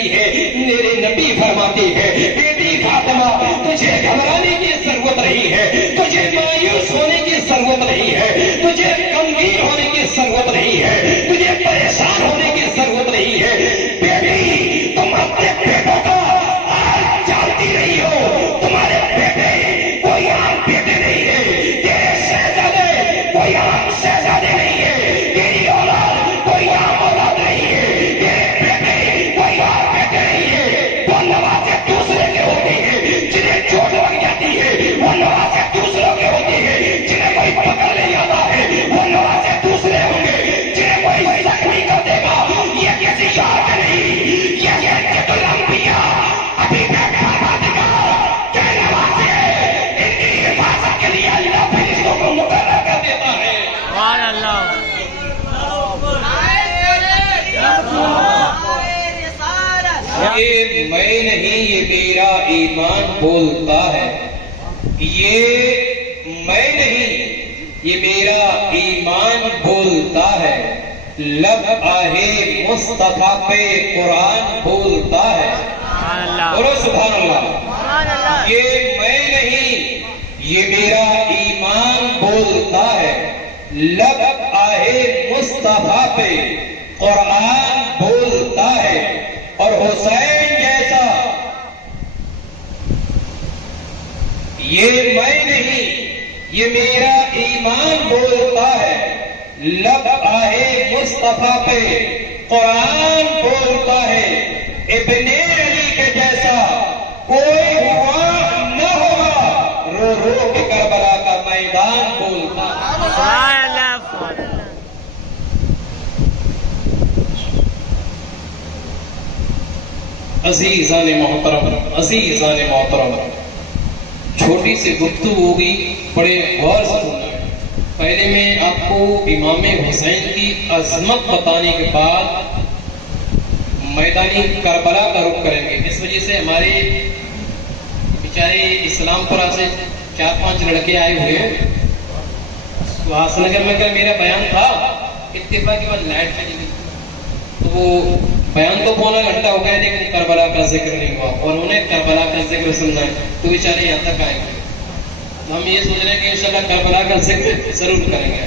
رہی ہے. میرے نبی فرماتے ہیں بیٹی فاطمہ تجھے گھبرانے کی ضرورت نہیں ہے, تجھے مایوس ہونے کی ضرورت نہیں ہے, تجھے غمگین ہونے کی ضرورت نہیں ہے, تجھے پریشان ہونے کی ضرورت نہیں ہے. بیٹی تم اپنے بیٹوں کا حال جانتی نہیں ہو. تمہارے بیٹے کوئی عام بیٹے نہیں ہے, تیرے شہزادے کوئی عام شہزادے نہیں ہے, تیری اولاد کوئی عام اولاد نہیں ہے, تیرے بیٹے کوئی عام بیٹے نہیں ہے. وہ نوازے دوسرے کے ہوتے ہیں جنہیں چوٹ لگ جاتی ہے, وہ نوازے دوسروں کے ہوتے ہیں جنہیں کوئی پکڑ نہیں آتا ہے, وہ نوازے دوسرے ہوں گے جنہیں کوئی زخمی کر دے گا. یہ کسی شاہ کا نہیں, یہ سید الانبیاء ابھی بیٹھا کہ نوازے ان کی حفاظت کے لیے اللہ فرشتوں کو مقرر کر دیتا ہے. سبحان اللہ. یہ میں نہیں, یہ میرا ایمان بولتا ہے. یہ میں نہیں, یہ میرا ایمان بولتا ہے. لب آہے مصطفیٰ پہ قرآن بولتا ہے. سبحان اللہ. بولو سبحان اللہ. سبحان اللہ. یہ میں نہیں, یہ میرا ایمان بولتا ہے. لب آہے مصطفیٰ پہ قرآن بولتا ہے. اور حسین جیسا یہ میں نہیں, یہ میرا ایمان بولتا ہے. لب آہے مصطفیٰ پہ قرآن بولتا ہے. ابن علی کے جیسا کوئی ہوا نہ ہوگا, رو رو کے کربلا کا میدان بولتا ہے. سبحان اللہ. سبحان اللہ. عزیزان محترم, عزیزان محترم, چھوٹی سی گفتگو ہوگی, بڑے غور سے سننا. پہلے میں آپ کو امام حسین کی عظمت بتانے کے بعد میدانی کربلا کا رخ کریں گے. اس وجہ سے ہمارے بیچارے اسلام پورہ سے 4-5 لڑکے آئے ہوئے ہیں. سہاس نگر میں اگر میرا بیان تھا, اتفاق کے بعد لائٹ چلی گئی, تو وہ بیان تو پونا گھنٹہ ہو گیا لیکن کربلا کا ذکر نہیں ہوا, اور انہوں نے کربلا کا ذکر سننا ہے تو بیچارے یہاں تک آئے گے. تو ہم یہ سوچ رہے ہیں کہ انشاءاللہ کربلا کا ذکر ضرور کریں گے.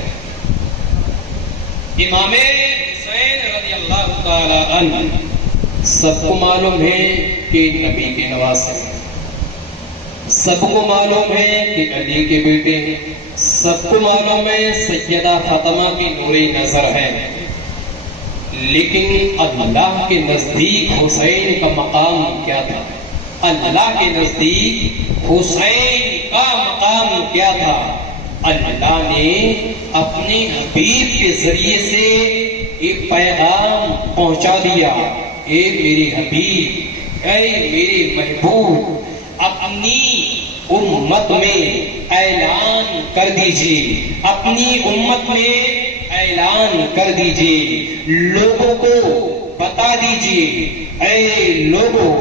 امام حسین رضی اللہ تعالی عنہ سب کو معلوم ہے کہ نبی کے نواسے ہیں, سب کو معلوم ہے کہ علی کے بیٹے ہیں, سب کو معلوم ہے سیدہ فاطمہ کی نوری نظر ہے. لیکن اللہ کے نزدیک حسین کا مقام کیا تھا؟ اللہ کے نزدیک حسین کا مقام کیا تھا؟ اللہ نے اپنے حبیب کے ذریعے سے ایک پیغام پہنچا دیا. اے میرے حبیب, اے میرے محبوب, اپنی امت میں اعلان کر دیجئے, اپنی امت میں اعلان کر دیجئے, لوگوں کو بتا دیجئے, اے لوگوں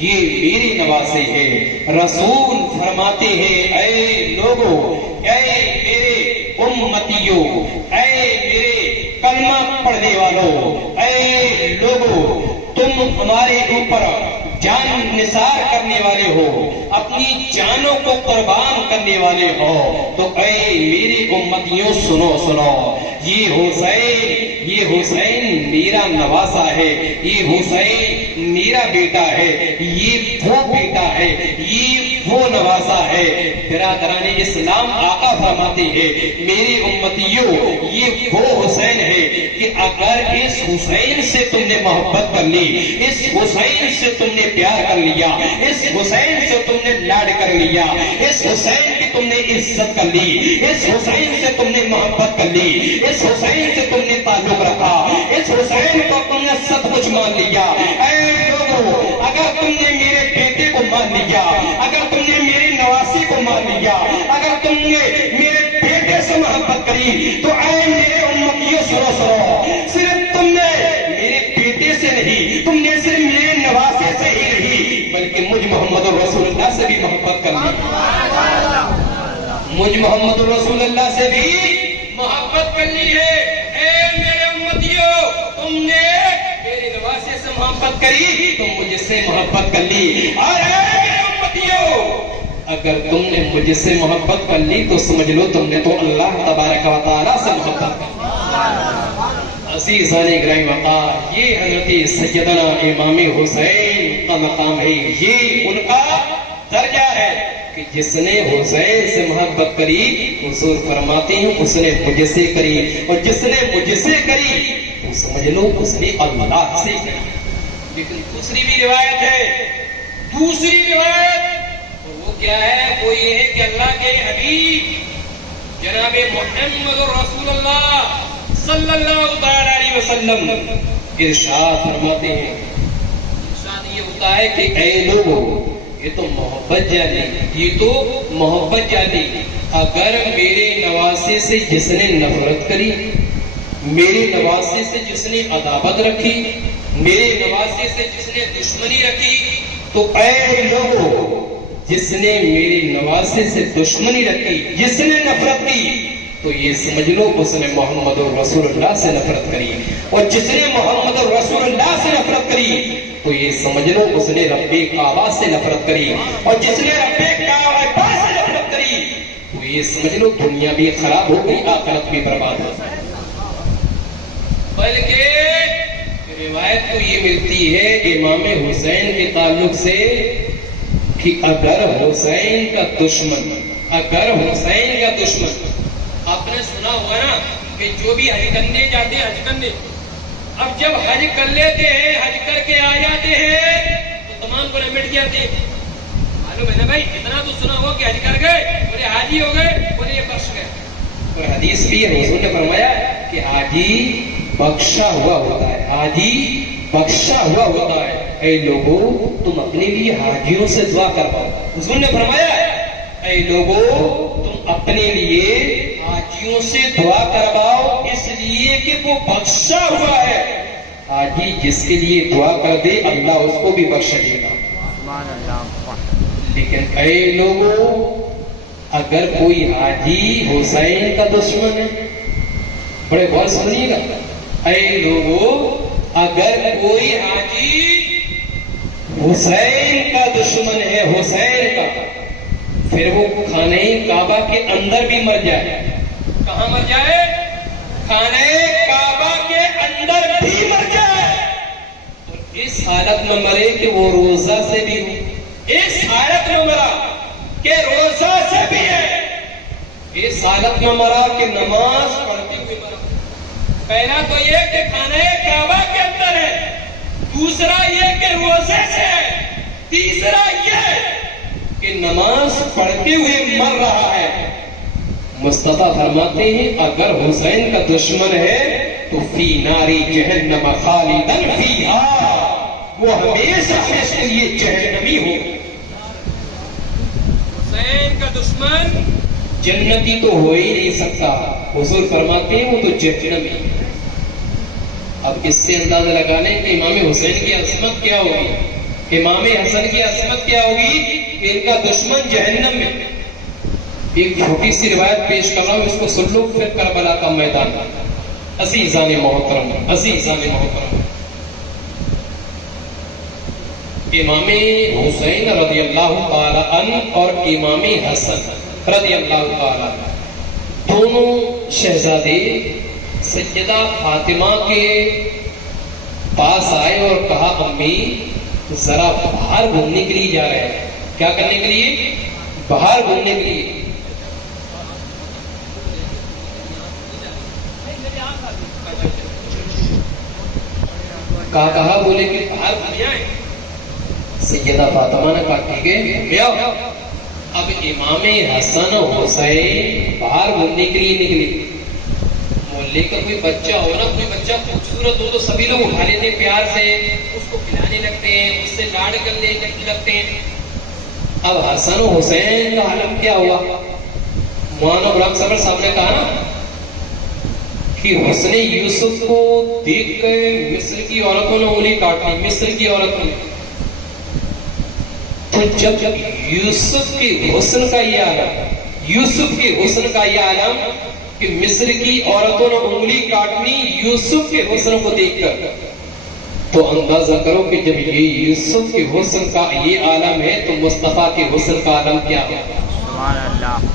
یہ میرے نواسے ہیں. رسول فرماتے ہیں اے لوگوں, اے میرے امتیوں, اے میرے کلمہ پڑھنے والوں, اے لوگوں تم ہمارے اوپر جان نثار کرنے والے ہو, اپنی جانوں کو قربان کرنے والے ہو, تو اے میری امتیوں سنو, یہ حسین میرا نواسا ہے, یہ حسین میرا بیٹا ہے, یہ وہ بیٹا ہے, یہ وہ نواسا ہے. برادران اسلام آقا فرماتے ہیں میری امتیوں یہ وہ حسین ہے کہ اگر اس حسین سے تم نے محبت کر لی, اس حسین سے تم نے پیار کر لیا, اس حسین سے تم نے لاڈ کر لیا, اس حسین کی تم نے عزت کر لی, اس حسین سے تم نے محبت کر لی, اس حسین سے تم نے تعلق رکھا, اس حسین کو تم نے سب کچھ مان لیا. اے لوگوں, اگر تم نے میرے بیٹے کو مان لیا, اگر تم نے میری نواسی کو مان لیا, اگر تم نے میرے بیٹے سے محبت کری, تو اے میرے امتیوں سنو, صرف تم نے میرے بیٹے سے نہیں, تم نے صرف میرے نواسے سے ہی نہیں بلکہ مجھ محمد رسول اللہ سے بھی محبت کر لی, مجھ محمد رسول اللہ سے بھی محبت کر لی ہے. اے میرے امتیوں, تم نے میرے نواسے محبت کری تو مجھ سے محبت کر لی. اور اے میرے امتیوں اگر تم نے مجھ سے محبت کر لی تو سمجھ لو تم نے تو اللہ تبارک و تعالیٰ سے محبت کر لی. عزیزان گرامی وقار یہ حضرت سیدنا امام حسین کا مقام ہے. یہ ان کا درجہ ہے کہ جس نے حسین سے محبت کری حضور فرماتے ہیں اس نے مجھ سے کری, اور جس نے مجھ سے کری تو سمجھ لو اس نے اللہ سے کری. لیکن دوسری بھی روایت ہے, دوسری روایت وہ کیا ہے؟ وہ یہ ہے کہ اللہ کے حبیب جناب محمد رسول اللہ صلی اللہ علیہ وسلم ارشاد فرماتے ہیں, ارشاد یہ ہوتا ہے کہ اے لوگوں یہ تو محبت جالی, یہ تو محبت جالی. اگر میرے نواسے سے جس نے نفرت کری, میرے نواسے سے جس نے عداوت رکھی, میرے نواسے سے جس نے دشمنی رکھی, تو اے لوگوں جس نے میرے نواسے سے دشمنی رکھی, جس نے نفرت کی, تو یہ سمجھ لو اس نے محمد رسول اللہ سے نفرت کری. اور جس نے محمد رسول اللہ سے نفرت کری تو یہ سمجھ لو اس نے رب کعبہ سے نفرت کری. اور جس نے رب کعبہ سے نفرت کری تو یہ سمجھ لو دنیا بھی خراب ہو گئی, آخرت بھی برباد ہو گئی. بلکہ روایت تو یہ ملتی ہے امام حسین کے تعلق سے کہ اگر حسین کا دشمن, اگر حسین کا دشمن, آپ نے سنا ہوگا نا کہ جو بھی حج کرنے جاتے ہیں, حج کرنے, اب جب حج کر لیتے ہیں, حج کر کے آ جاتے ہیں تو تمام گناہ مٹ جاتے ہیں. معلوم ہے نا بھائی, اتنا تو سنا ہو کہ حج کر گئے بولے حاجی ہو گئے, بولے یہ بخش گئے. اور حدیث بھی ہے, حضور نے فرمایا کہ حاجی بخشا ہوا ہوتا ہے, حاجی بخشا ہوا ہوتا ہے. اے لوگوں تم اپنے لیے حاجیوں سے دعا کرواؤ. حضور نے فرمایا اے لوگوں تم اپنے لیے حاجیوں سے دعا کرواؤ, اس لیے کہ وہ بخشا ہوا ہے. حاجی جس کے لیے دعا کر دے اللہ اس کو بھی بخش دے گا. لیکن اے لوگوں اگر کوئی حاجی حسین کا دشمن ہے, بڑے غور سنیے گا, اے لوگوں اگر کوئی حاجی حسین کا دشمن ہے, حسین کا, پھر وہ خانہ کعبہ کے اندر بھی مر جائے. کہاں مر جائے؟ خانہ کعبہ کے اندر بھی مر جائے, اور اس حالت میں مرے کہ وہ روزہ سے بھی ہو, اس حالت میں مرا کہ روزہ سے بھی ہے, اس حالت میں مرا کہ نماز پڑھتے ہوئے مرا. پہلا تو یہ کہ خانہ کعبہ کے اندر ہے, دوسرا یہ کہ روزے سے ہے, تیسرا یہ کہ نماز پڑھتے ہوئے مر رہا ہے. مصطفیٰ فرماتے ہیں اگر حسین کا دشمن ہے تو فی ناری جہنم خالدن فیہا, وہ ہمیشہ ہمیشہ یہ جہنمی ہو. حسین کا دشمن جنتی تو ہو ہی نہیں سکتا, حضور فرماتے ہیں وہ تو جہنمی. اب اس سے اندازہ لگانے کہ امام حسین کی عظمت کیا ہوگی, امام حسن کی عظمت کیا ہوگی کہ ان کا دشمن جہنم میں. ایک چھوٹی سی روایت پیش کر رہا ہوں, اس کو سن لو, پھر کربلا کا میدان. عزیزان محترم, عزیزان محترم, امام حسین رضی اللہ تعالی عنہ اور امام حسن رضی اللہ تعالی عنہ دونوں شہزادے سیدہ فاطمہ کے پاس آئے اور کہا امی ذرا باہر گھومنے کے لیے جا رہے ہیں. کیا کرنے کے لیے؟ باہر گھومنے کے لیے. کہا بولے کہ باہر گھومنے آئے. سیدہ فاطمہ نے کہا ٹھیک ہے لے آؤ. اب امام حسن حسین باہر گھومنے کے لیے نکلے. محلے کا کوئی بچہ ہو نا, کوئی بچہ خوبصورت ہو تو سبھی لوگ اٹھا لیتے پیار سے, اس کو کھلانے لگتے ہیں, اس سے لاڈ کرنے لگتے ہیں. اب حسن و حسین کا عالم کیا ہوا؟ مولانا غلام صبر صاحب نے کہا نا کہ حسن یوسف کو دیکھ کر مصر کی عورتوں نے انگلی کاٹی, مصر کی عورتوں نے. تو جب یوسف کے حسن کا یہ عالم, یوسف کے حسن کا یہ عالم کہ مصر کی عورتوں نے انگلی کاٹنی یوسف کے حسن کو دیکھ کر, تو اندازہ کرو کہ جب یہ یوسف کے حسن کا یہ عالم ہے تو مصطفیٰ کے حسن کا عالم کیا ہوگا؟ سبحان اللہ.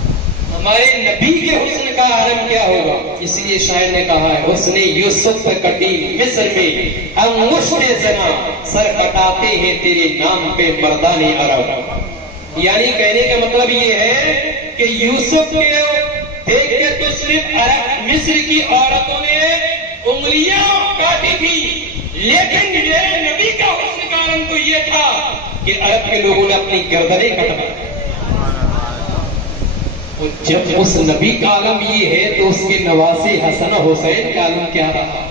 ہمارے نبی کے حسن کا عالم کیا ہوگا؟ اس لیے شاعر نے کہا ہے حسن یوسف پہ کٹی مصر میں انگشت زنا سر کٹاتے ہیں تیرے نام پہ مردان عرب. یعنی کہنے کا مطلب یہ ہے کہ یوسف کے دیکھ کے تو صرف عرب مصر کی عورتوں نے انگلیاں کاٹی تھی، لیکن میرے نبی کا حسن کا عالم تو یہ تھا کہ عرب کے لوگوں نے اپنی گردنیں کٹوائی. جب اس نبی کا عالم یہ ہے تو اس کے نواسے حسن و حسین کا عالم کیا رہا؟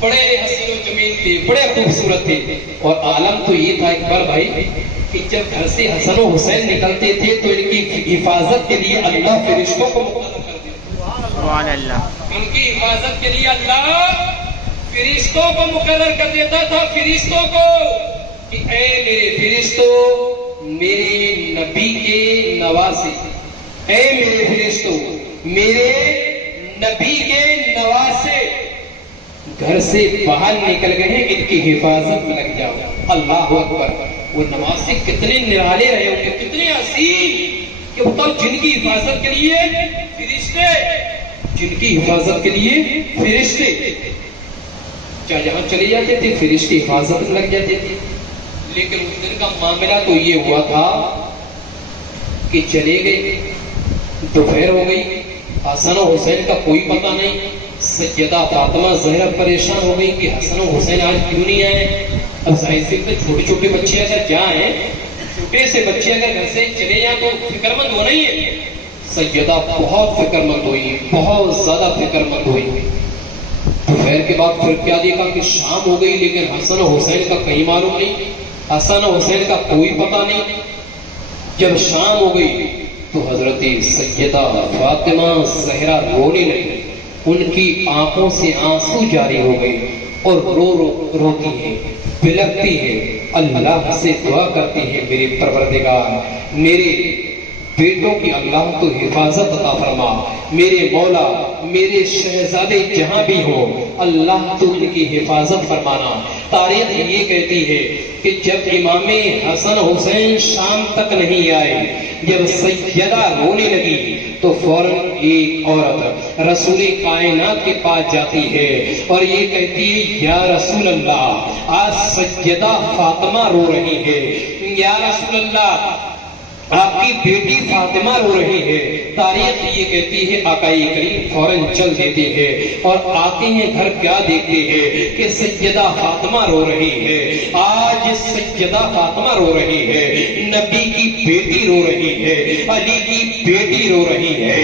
بڑے حسین و جمیل تھے، بڑے خوبصورت تھے. اور عالم تو یہ تھا اکبر بھائی کہ جب گھر سے حسن و حسین نکلتے تھے تو ان کی حفاظت کے لیے اللہ فرشتوں کو مقرر کر دیتا. سبحان اللہ. ان کی حفاظت کے لیے اللہ فرشتوں کو مقرر کر دیتا تھا. فرشتوں کو کہ اے میرے فرشتوں میرے نبی کے نواسے، اے میرے فرشتوں میرے نبی کے نواسے گھر سے باہر نکل گئے ہیں، ان کی حفاظت میں لگ جاؤ. اللہ اکبر. وہ نواسے کتنے نرالے رہے ہوں گے، کتنے حسین کہ بتاؤ جن کی حفاظت کے لیے فرشتے، جن کی حفاظت کے لیے فرشتے جہاں چلے جاتے تھے فرشتے حفاظت میں لگ جاتے تھے. لیکن اس دن کا معاملہ تو یہ ہوا تھا کہ چلے گئے، دوپہر ہو گئی، حسن و حسین کا کوئی پتہ نہیں. سیدہ فاطمہ زہرا پریشان ہو گئی کہ حسن و حسین آج کیوں نہیں آئے. اب ظاہر سی چھوٹے چھوٹے بچے اگر جائیں، چھوٹے سے بچے اگر گھر سے چلے جائیں تو فکر مند ہونا ہی ہے. سیدہ بہت فکر مند ہوئی، بہت زیادہ فکر مند ہوئی. دوپہر کے بعد پھر کیا دیکھا کہ شام ہو گئی لیکن حسن و حسین کا کہیں معلوم نہیں، حسن و حسین کا کوئی پتہ نہیں. جب شام ہو گئی تو حضرت سیدہ فاطمہ زہرا رونے لگی. ان کی آنکھوں سے آنسو جاری ہو گئے اور روتی ہے، بلکتی ہے، اللہ سے دعا کرتی ہے میرے پروردگار میرے بیٹوں کی اللہ تو حفاظت عطا فرما، میرے مولا میرے شہزادے جہاں بھی ہو اللہ تو ان کی حفاظت فرمانا. تاریخ یہ کہتی ہے کہ جب امام حسن حسین شام تک نہیں آئے، جب سیدہ رونے لگی تو فوراً ایک عورت رسول کائنات کے پاس جاتی ہے اور یہ کہتی ہے یا رسول اللہ آج سیدہ فاطمہ رو رہی ہے، یا رسول اللہ آپ کی بیٹی فاطمہ رو رہی ہے. تاریخ یہ کہتی ہے آقا کریم فوراً چل دیتے ہیں اور آتے ہیں گھر، کیا دیکھتے ہیں کہ سیدہ فاطمہ رو رہی ہے. آج سیدہ فاطمہ رو رہی ہے، نبی کی بیٹی رو رہی ہے، علی کی بیٹی رو رہی ہے،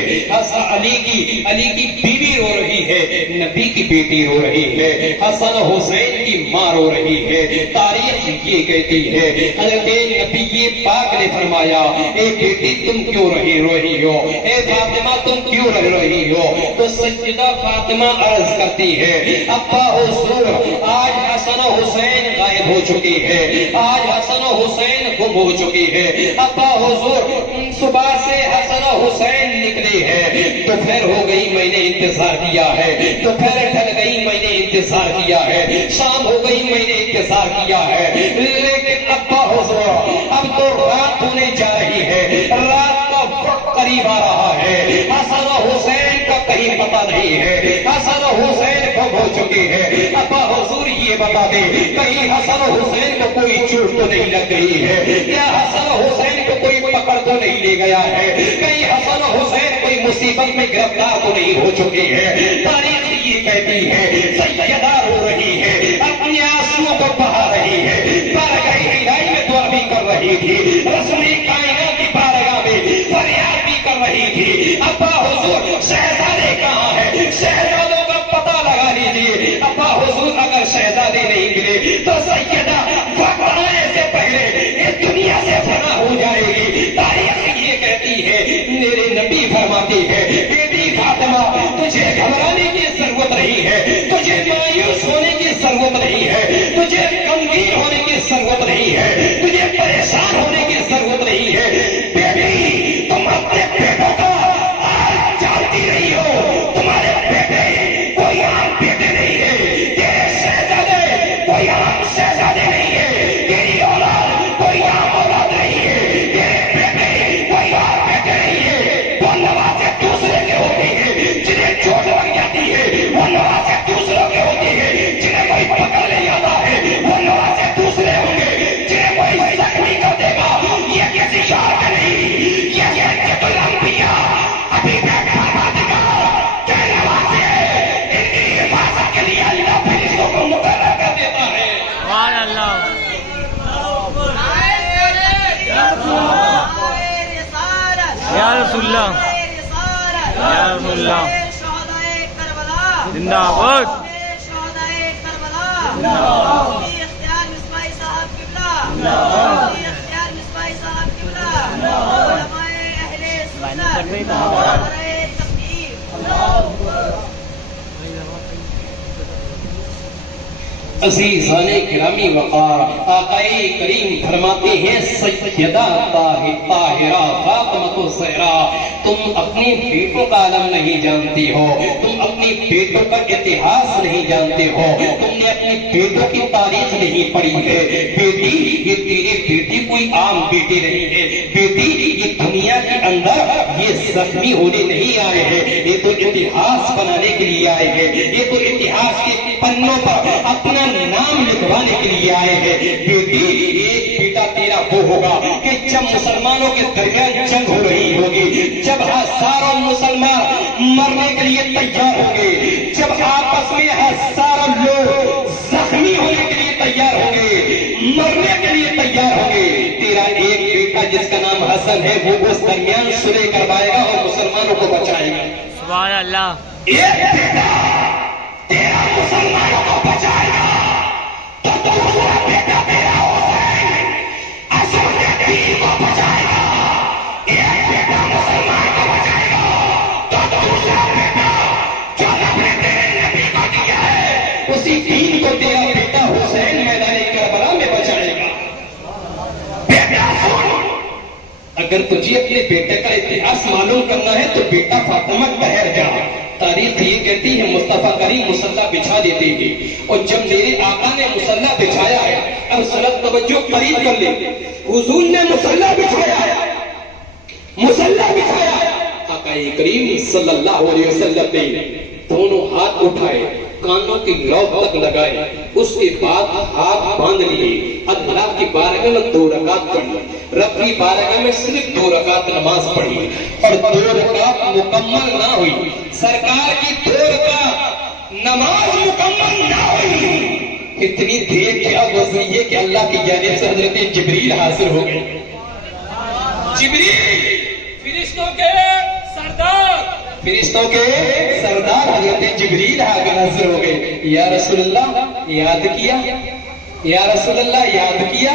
علی کی بیوی رو رہی ہے، نبی کی بیٹی رو رہی ہے، حسن حسین کی ماں رو رہی ہے. تاریخ یہ کہتی ہے حضرت نبی پاک نے فرمایا اے بیٹی تم کیوں رو رہی ہو، اے فاطمہ تم کیوں رو رہی ہو. تو سیدہ فاطمہ عرض کرتی ہے ابا حضور آج حسن و حسین غائب ہو چکی ہے، آج حسن و حسین گم ہو چکی ہے. ابا حضور صبح سے حسن و حسین نکلے ہیں، دوپہر ہو گئی میں نے انتظار کیا ہے، دوپہر ڈھل گئی میں نے انتظار کیا ہے، شام ہو گئی میں نے انتظار کیا ہے. لیکن ابا حضور اب تو رات ہونے جا رہی ہے، رات کا وقت قریب آ رہا ہے، حسن و حسین کا کہیں پتہ نہیں ہے، حسن و حسین گم ہو چکی ہے. ابا حضور یہ بتا دے کہیں حسن و حسین کو کوئی چوٹ تو نہیں لگ گئی ہے، کیا حسن و حسین کو کوئی پکڑ تو نہیں لے گیا ہے، کہیں حسن و حسین کوئی مصیبت میں گرفتار تو نہیں ہو چکے ہیں. تاریخ یہ کہتی ہے سیدہ رو رہی ہے، اپنے آنسوؤں کو بہا رہی ہے، بارگاہ الہی میں دعا بھی کر رہی تھی، رسول کائنات کی بارگاہ میں فریاد بھی کر رہی تھی. ابا حضور شہزادے کہاں ہے، شہزادوں کا پتہ لگا لیجیے. ابا حضور اگر شہزادے نہیں ملے تو سیدہ وقت آنے سے پہلے یہ دنیا سے فنا ہو جائے گی. تاریخ یہ کہتی ہے میرے نبی فرماتی ہے بیٹی فاطمہ تجھے گھبرانے کی ضرورت نہیں ہے، تجھے مایوس ہونے کی ضرورت نہیں ہے، تجھے غمگین ہونے کی ضرورت نہیں ہے، تجھے پریشان ہونے کی ضرورت نہیں ہے. بیٹی تم اپنے بیٹوں کا حال جانتی رہی ہو، تمہارے بیٹے کوئی عام بیٹے نہیں ہے، تیرے شہزادے کوئی عام شہزادے نہیں ہے، تیری اولاد کوئی عام اولاد نہیں ہے، تیرے بیٹے کوئی اور بیٹے نہیں ہے، وہ نوازیں دوسرے کے ہوتے ہیں، جنہیں چوٹ لگ جاتی ہے وہ نوازیں دوسروں کے ہوتی ہے، جنہیں کوئی پکڑ نہیں آتا ہے وہ نوازیں دوسرے ہوں گے، جنہیں کوئی زخمی کر دے گا یہ کسی یار کا نہیں، یہ سید الانبیاء ابھی بیٹھا کے لیے اللہ فرشتوں کو مقرر کر دیتا ہے۔ سبحان اللہ، یا رسول اللہ، یا رسول اللہ، زندہ باد، عزیزان گرامی وقار، آقائے کریم فرماتے ہیں سیدہ طاہرہ فاطمہ الزہرا، تم اپنے بیٹوں کا عالم نہیں جانتی ہو، تم اپنے بیٹوں کا اتہاس نہیں جانتے ہو، تم نے اپنے بیٹوں کی تاریخ نہیں پڑھی ہے۔ بیٹی، یہ تیرے بیٹی کوئی عام بیٹی نہیں ہے، بیٹی یہ دنیا کے اندر یہ زخمی ہونے نہیں آئے ہیں، یہ تو اتہاس بنانے کے لیے آئے ہیں، یہ تو اتہاس کے پنوں پر اپنا نام لکھوانے کے لیے آئے ہیں۔ بیٹی، ایک بیٹا تیرا وہ ہوگا کہ جب مسلمانوں کے درمیان جنگ ہو رہی ہوگی، جب ہزاروں مسلمان مرنے کے لیے تیار ہوں گے، جب آپس میں ہزاروں لوگ زخمی ہونے کے لیے تیار ہوں گے، مرنے کے لیے تیار ہوں گے، تیرا ایک بیٹا جس کا نام حسن ہے وہ اس درمیان صلح کروائے گا اور مسلمانوں کو بچائے گا۔ سبحان اللہ، ایک بیٹا تیرا مسلمانوں کو بچائے گا تو دوسرا بیٹا تیرا حسین اصل دین کو بچائے گا۔ ایک بیٹا مسلمان کو بچائے گا تو دوسرا بیٹا جو اپنے تیرے نبی کو دیا ہے اسی دین کو تیرا بیٹا حسین میدان کربلا میں بچائے گا۔ بیٹا سن، اگر تجھے اپنے بیٹے کا اتہاس معلوم کرنا ہے تو بیٹا فاطمہ ٹھہر جا۔ تاریخ یہ کہتی ہے مصطفیٰ کریم مصلی بچھا دیتے ہیں، اور جب میرے آقا نے مصلی بچھایا ہے، اب سلط توجہ قریب کر لیں، حضور نے مصلی بچھایا ہے، مصلی بچھایا ہے، آقا کریم صلی اللہ علیہ وسلم نے دونوں ہاتھ اٹھائے، کانوں کی لو تک لگائے، اس کے بعد ہاتھ باندھ لیے، اللہ کی بارگاہ میں 2 رکعت پڑھی، رب کی بارگاہ میں صرف 2 رکعت نماز پڑھی، اور 2 رکعت مکمل نہ ہوئی، سرکار کی 2 رکعت نماز مکمل نہ ہوئی، اتنی دیر کیا وجہ یہ کہ اللہ کی جانب سے حضرت جبریل حاضر ہو گئے۔ جبریل فرشتوں کے سردار حضرت جبریل حاضر ہو گئے۔ یا رسول اللہ یاد کیا، یا رسول اللہ یاد کیا؟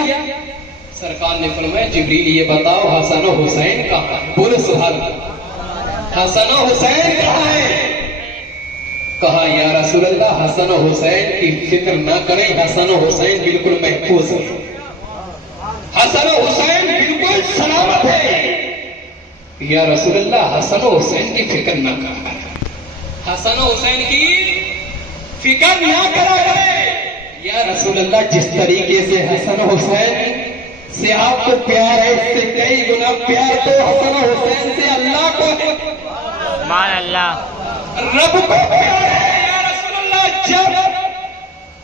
سرکار نے فرمایا جبریل یہ بتاؤ حسن و حسین کہاں ہے؟ پورے سبحان اللہ، حسن و حسین کہاں ہے؟ کہا یا رسول اللہ حسن و حسین کی فکر نہ کریں، حسن و حسین بالکل محفوظ ہے، حسن و حسین بالکل سلامت ہے۔ یا رسول اللہ حسن و حسین کی فکر نہ کریں، حسن و حسین کی فکر نہ کرا کرے۔ یا رسول اللہ جس طریقے سے حسن و حسین سے آپ کو پیار ہے اس سے کئی گنا پیار تو حسن و حسین سے اللہ کو ہے، سبحان اللہ، رب کو پیار ہے۔ یا رسول اللہ جب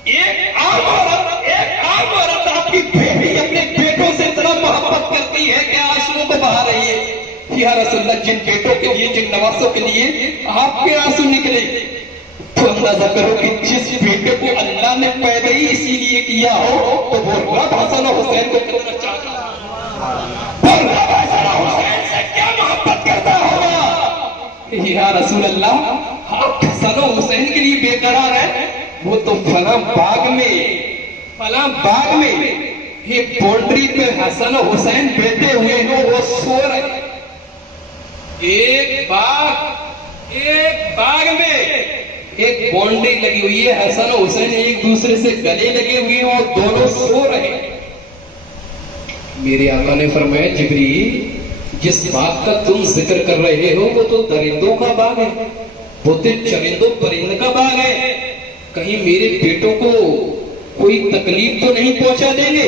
ایک عام عورت آپ کی بیٹی اپنے بیٹوں سے اتنا محبت کرتی ہے کہ آنسوؤں کو بہا رہی ہے، یا رسول اللہ جن بیٹوں کے لیے، جن نوازوں کے لیے آپ کے آنسو نکلے، تو اندازہ کرو کہ جس بیٹے کو اللہ نے پیدا ہی اسی لیے کیا ہو تو وہ رب حسن و حسین کو کتنا چاہتا ہے، اور رب حسن و حسین سے کیا محبت کرتا ہوگا۔ یا رسول اللہ آپ حسن و حسین کے لیے بے قرار ہے، وہ تو فلاں باغ میں یہ باؤنڈری پہ حسن و حسین بیٹھے ہوئے ہیں، وہ سو رہے ہیں۔ ایک باغ میں ایک باؤنڈری لگی ہوئی ہے، حسن و حسین ایک دوسرے سے گلے لگے ہوئے ہیں اور دونوں سو رہے ہیں۔ میرے آقا نے فرمایا جبریل جس باغ کا تم ذکر کر رہے ہو وہ تو درندوں کا باغ ہے، وہ تو چرندوں پرند کا باغ ہے، کہیں میرے بیٹوں کو کوئی کوئی تکلیف تو نہیں پہنچا دیں گے؟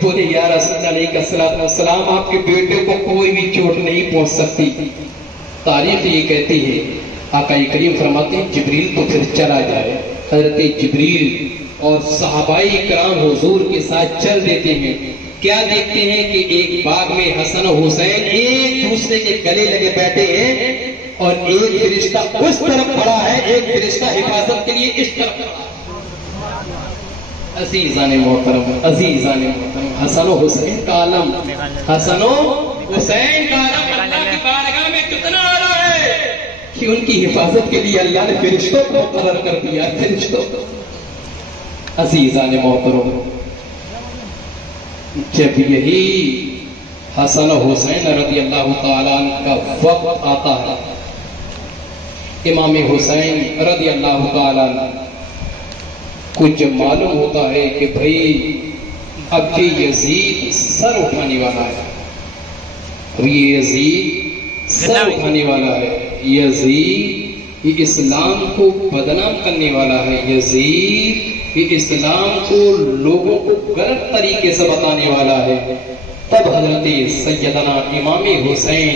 بولے یا رسول اللہ علیہ السلام آپ کے بیٹے کو کوئی بھی چوٹ نہیں پہنچ سکتی۔ تاریخ یہ کہتی ہے، آقا کریم فرماتے ہیں جبریل تو پھر چلا جائے، حضرت جبریل اور صحابہ کرام حضور کے ساتھ چل دیتے ہیں۔ کیا دیکھتے ہیں کہ ایک باغ میں حسن و حسین ایک دوسرے کے گلے لگے بیٹھے ہیں، اور ایک فرشتہ اس طرف کھڑا ہے، ایک فرشتہ حفاظت کے لیے اس طرف کھڑا ہے۔ عزیزان محترم، عزیزان محترم، حسن و حسین کا عالم، حسن و حسین کا عالم اللہ کی بارگاہ میں کتنا آ رہا ہے کہ ان کی حفاظت کے لیے اللہ نے فرشتوں کو مقرر کر دیا، فرشتوں کو۔ عزیزان محترم، جب یہی حسن و حسین رضی اللہ تعالیٰ عنہ کا وقت آتا ہے، امام حسین رضی اللہ تعالیٰ عنہ کو جب معلوم ہوتا ہے کہ بھئی اب یہ یزید سر اٹھانے والا ہے، اب یہ یزید سر اٹھانے والا ہے، یزید یہ اسلام کو بدنام کرنے والا ہے، یزید یہ اسلام کو لوگوں کو غلط طریقے سے بتانے والا ہے، تب حضرت سیدنا امام حسین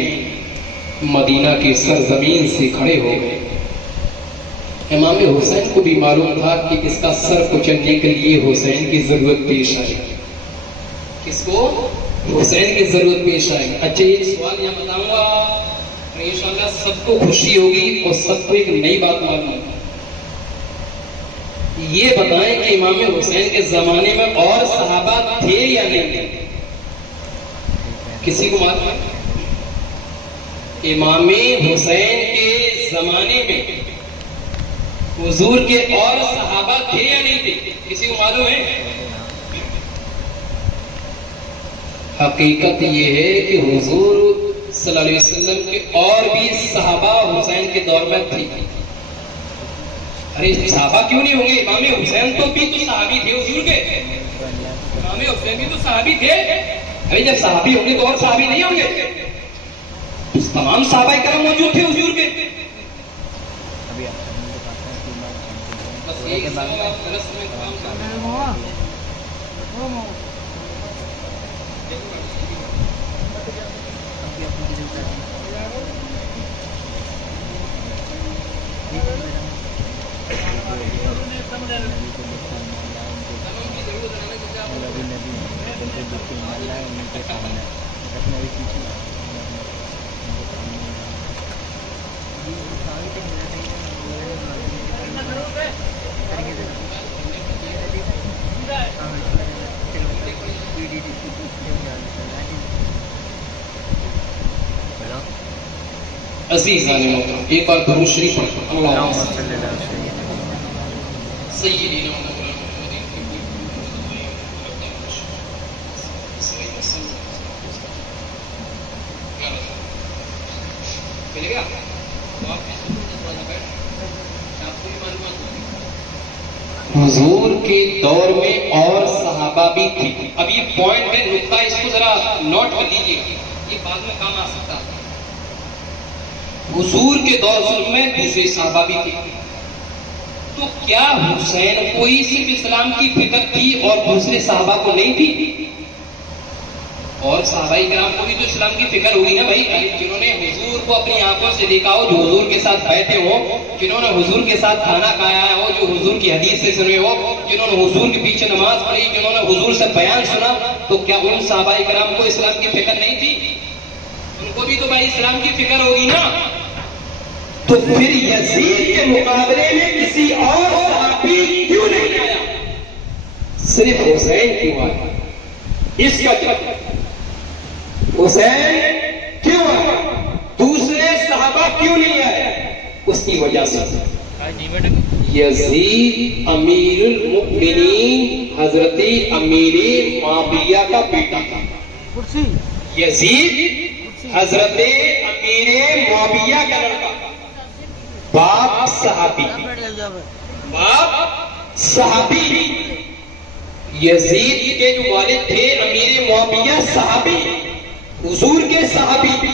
مدینہ کی سرزمین سے کھڑے ہو گئے۔ امام حسین کو بھی معلوم تھا کہ اس کا سر کچلنے کے لیے حسین کی ضرورت پیش آئی۔ کس کو؟ حسین کی ضرورت پیش آئی۔ اچھا ایک سوال یہاں بتاؤں گا، انشاءاللہ سب کو خوشی ہوگی اور سب کو ایک نئی بات معلوم ہوگی۔ یہ بتائیں کہ امام حسین کے زمانے میں اور صحابہ تھے یا نہیں تھے؟ کسی کو معلوم ہے؟ امام حسین کے زمانے میں حضور کے اور صحابہ تھے یا نہیں تھے؟ کسی کو معلوم ہے؟ حقیقت یہ ہے کہ حضور صلی اللہ علیہ وسلم کے اور بھی صحابہ حسین کے دور میں تھے۔ ارے صحابہ کیوں نہیں ہوں گے؟ امام حسین تو بھی تو صحابی تھے حضور کے، امام حسین بھی تو صحابی تھے۔ ارے جب صحابی ہوں گے تو اور صحابی نہیں ہوں گے؟ تمام صحابہ کرام موجود تھے حضور کے۔ بس یہی سوال آپ درس میں کام کر رہے ہیں۔ عزیزان محترم، ایک بار درود شریف پڑھیں۔ اللہم صلی اللہ علیہ وسلم سیدنا حضور کے دور میں اور صحابہ بھی تھی۔ اب یہ پوائنٹ ہے، نقطہ، اس کو ذرا نوٹ کر لیجیے، یہ بعد میں کام آ سکتا ہے۔ حضور کے دور میں دوسرے صحابہ بھی تھے، تو کیا حسین کو ہی صرف اسلام کی فکر تھی اور دوسرے صحابہ کو نہیں تھی؟ اور صحابہ کرام کو بھی تو اسلام کی فکر ہوئی نا بھائی، جنہوں نے حضور کو اپنی آنکھوں سے دیکھا ہو، جو حضور کے ساتھ بیٹھے ہو، جنہوں نے حضور کے ساتھ کھانا کھایا ہو، جو حضور کی حدیث سے سنے ہو، جنہوں نے حضور کے پیچھے نماز پڑھی، جنہوں نے حضور سے بیان سنا، تو کیا ان صحابہ کرام کو اسلام کی فکر نہیں تھی؟ ان کو بھی تو بھائی اسلام کی فکر ہوگی نا۔ تو پھر یزید کے مقابلے میں کسی اور صحابی کیوں نہیں آیا؟ صرف حسین کیوں آیا؟ اس کا حسین کیوں آیا؟ دوسرے صحابہ کیوں نہیں آئے؟ اس کی وجہ سے یزید امیر المؤمنین حضرت امیر معاویہ کا بیٹا تھا۔ یزید حضرت امیر معاویہ کا لڑکا، باپ صحابی، باپ صحابی۔ یزید کے جو والد تھے امیر معاویہ صحابی، حضور کے صحابی،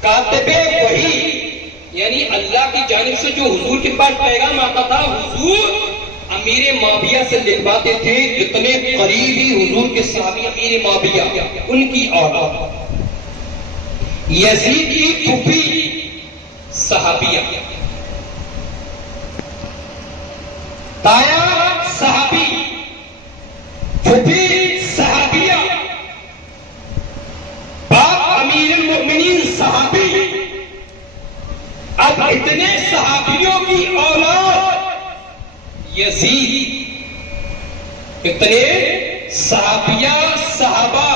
کاتب وحی، یعنی اللہ کی جانب سے جو حضور کے پاس پیغام آتا تھا، حضور امیر معاویہ سے لکھواتے تھے، اتنے قریبی حضور کے صحابی امیر معاویہ، ان کی اولاد یزید کی پھوپھی صحابیہ، تایا صحابی، پھوپھی صحابیہ، باپ امیر المؤمنین صحابی۔ اب اتنے صحابیوں کی اولاد یزید، اتنے صحابیہ صحابہ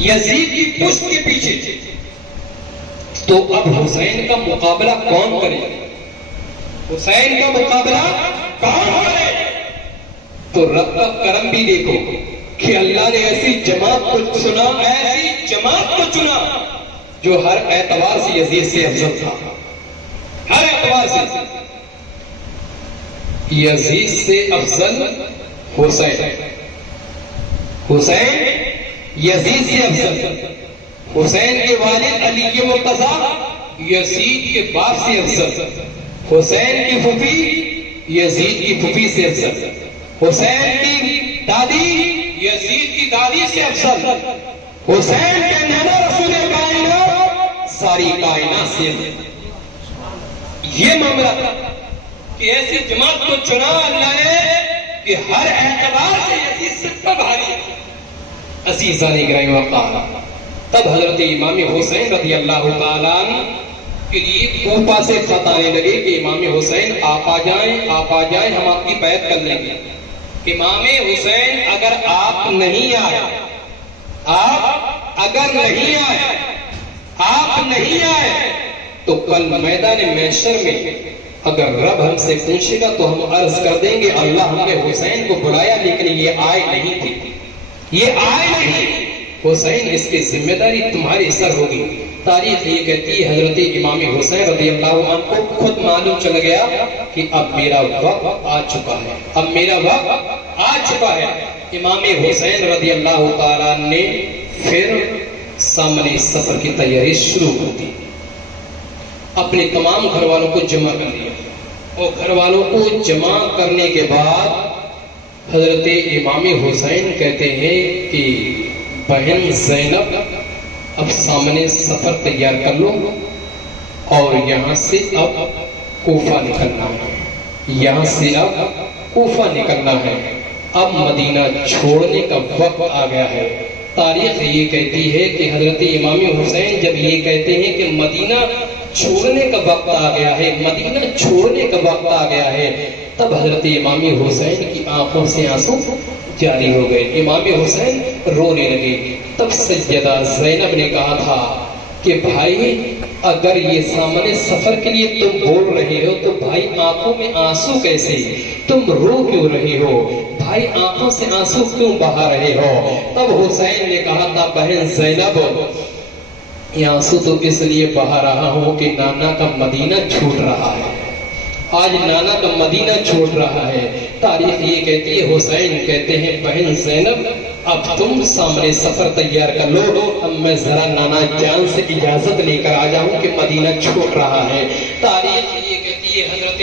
یزید کی پشت کے پیچھے، تو اب حسین کا مقابلہ کون کرے؟ حسین کا مقابلہ کون کرے؟ تو رب کا کرم بھی دیکھو کہ اللہ نے ایسی جماعت کو چنا، ایسی جماعت کو چنا جو ہر اعتبار سے یزید سے افضل تھا، ہر اعتبار سے یزید سے افضل حسین، حسین یزید سے افضل، حسین کے والد علی مرتضی یزید کے باپ سے افضل، حسین کی پھوپھی یزید کی پھوپھی سے افضل، حسین کی دادی یزید کی دادی سے افضل، حسین کے نانا رسول کائنات ساری کائنات سے افضل۔ یہ معاملہ تھا کہ ایسی جماعت کو چنا اللہ نے کہ ہر اعتبار سے یزید سے کب بھاری۔ عزیزان گرامی وقار، تب حضرت امام حسین رضی اللہ تعالیٰ عنہ کے لیے کوفہ سے خط آنے لگے کہ امام حسین آپ آ جائیں ہم آپ کی بیعت کر لیں گے۔ امام حسین اگر آپ نہیں آئے، آپ اگر نہیں آئے، آپ نہیں آئے تو کل میدان محشر میں اگر رب ہم سے پوچھے گا تو ہم عرض کر دیں گے اللہ ہم نے حسین کو بلایا لیکن یہ آئے نہیں تھے، یہ آئے نہیں، حسین اس کی ذمہ داری تمہارے سر ہوگی۔ تاریخ یہ کہتی ہے حضرت امام حسین رضی اللہ عنہ کو خود معلوم چل گیا کہ اب میرا وقت آ چکا ہے، اب میرا وقت آ چکا ہے۔ امام حسین رضی اللہ تعالیٰ نے پھر سامنے سفر کی تیاری شروع کر دی، اپنے تمام گھر والوں کو جمع کر دیا، اور گھر والوں کو جمع کرنے کے بعد حضرت امام حسین کہتے ہیں کہ بہن زینب اب سامنے سفر تیار کر لو اور یہاں سے اب کوفہ نکلنا ہے، یہاں سے اب کوفہ نکلنا ہے، اب مدینہ چھوڑنے کا وقت آ گیا ہے۔ تاریخ یہ کہتی ہے کہ حضرت امام حسین جب یہ کہتے ہیں کہ مدینہ چھوڑنے کا وقت آ گیا ہے، مدینہ چھوڑنے کا وقت آ گیا ہے، تب حضرت امام حسین کی آنکھوں سے آنسو جاری ہو گئے، امام حسین رونے لگے۔ تب سیدہ زینب نے کہا تھا کہ بھائی اگر یہ سامنے سفر کے لیے تم بول رہے ہو تو بھائی آنکھوں میں آنسو کیسے، تم رو کیوں رہے ہو بھائی، آنکھوں سے آنسو کیوں بہا رہے ہو؟ تب حسین نے کہا تھا بہن زینب یہ آنسو تو اس لیے بہا رہا ہوں کہ نانا کا مدینہ چھوٹ رہا ہے، آج نانا کا مدینہ چھوٹ رہا ہے۔ تاریخ یہ کہتی ہے حسین کہتے ہیں بہن زینب اب تم سامنے سفر تیار کر لو، اب میں ذرا نانا جان سے اجازت لے کر آ جاؤں کہ مدینہ چھوٹ رہا ہے۔ تاریخ یہ کہتی ہے حضرت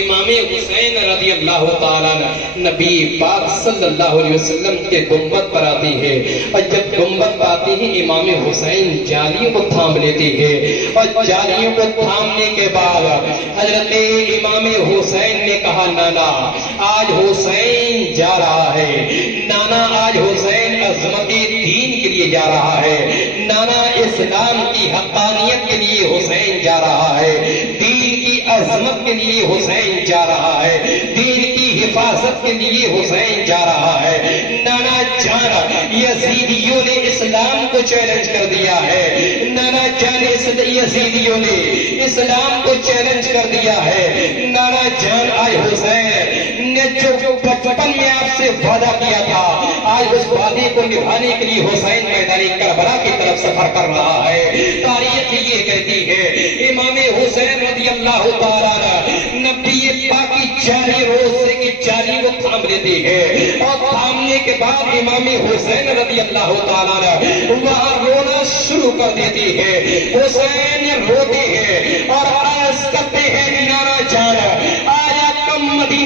امام حسین رضی اللہ تعالیٰ نبی پاک صلی اللہ علیہ وسلم کے گنبد پر آتی ہے، اور جب گنبد پر آتی ہے امام حسین جالیوں کو تھام لیتے ہیں، اور جالیوں کو تھامنے کے بعد حضرت امام حسین نے کہا نانا آج حسین جا رہا ہے، نانا آج حسین عظمت دین کے لیے جا رہا ہے، نانا اسلام کی حقانیت کے لیے حسین جا رہا ہے، دین کی عظمت کے لیے حسین جا رہا ہے، دین کی حفاظت کے لیے حسین جا رہا ہے۔ نانا جان یزیدیوں نے اسلام کو چیلنج کر دیا ہے، نانا جان یزیدیوں نے اسلام کو چیلنج کر دیا ہے، نانا جان آج حسین نے جو بچپن میں آپ سے وعدہ کیا تھا آج اس وعدے کو نبھانے کے لیے حسین میدان کربلا کی طرف سفر کر رہا ہے۔ تاریخ یہ کہتی ہے امام حسین رضی اللہ تعالیٰ نبی پاک کی جاری روزے کی جاری کو تھام لیتے ہیں، اور تھامنے کے بعد امام حسین رضی اللہ تعالیٰ وہاں رونا شروع کر دیتے ہیں، حسین روتے ہیں اور عرض کرتے ہیں نانا جان آیا کم مدینہ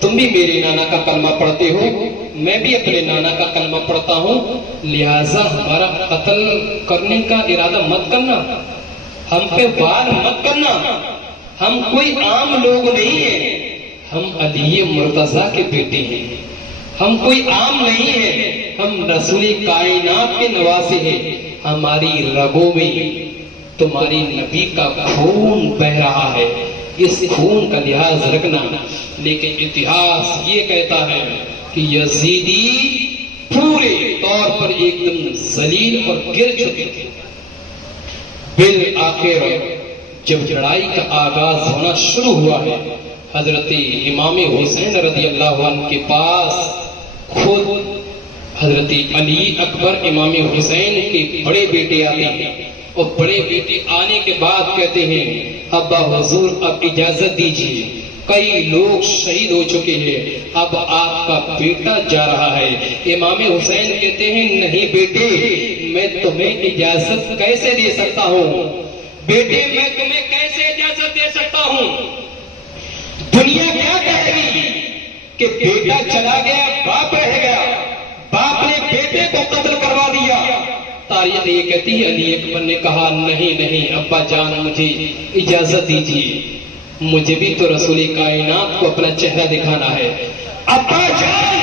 تم بھی میرے نانا کا کلمہ پڑھتے ہو، میں بھی اپنے نانا کا کلمہ پڑھتا ہوں، لہذا ہمارا قتل کرنے کا ارادہ مت کرنا، ہم پہ وار مت کرنا، ہم کوئی عام لوگ نہیں ہیں، ہم علی مرتضیٰ کے بیٹے ہیں، ہم کوئی عام نہیں ہیں، ہم رسول کائنات کے نواسے ہیں، ہماری رگوں میں تمہاری نبی کا خون بہ رہا ہے، اس خون کا لحاظ رکھنا۔ لیکن اتہاس یہ کہتا ہے کہ یزیدی پورے طور پر ایک دم ذلیل اور گر چکے تھے۔ بالآخر جب لڑائی کا آغاز ہونا شروع ہوا ہے، حضرت امام حسین رضی اللہ عنہ کے پاس خود حضرت علی اکبر امام حسین کے بڑے بیٹے آتے ہیں، اور بڑے بیٹے آنے کے بعد کہتے ہیں ابا حضور اب اجازت دیجیے، کئی لوگ شہید ہو چکے ہیں، اب آپ کا بیٹا جا رہا ہے۔ امام حسین کہتے ہیں نہیں بیٹے، میں تمہیں اجازت کیسے دے سکتا ہوں؟ بیٹے میں تمہیں کیسے اجازت دے سکتا ہوں؟ دنیا کیا کہے گی کہ بیٹا چلا گیا، باپ رہ گیا، باپ نے بیٹے کو قتل کروا دیا۔ تاریخ یہ کہتی ہے علی اکبر نے کہا نہیں نہیں ابا جان مجھے اجازت دیجیے، مجھے بھی تو رسول کائنات کو اپنا چہرہ دکھانا ہے۔ ابا جان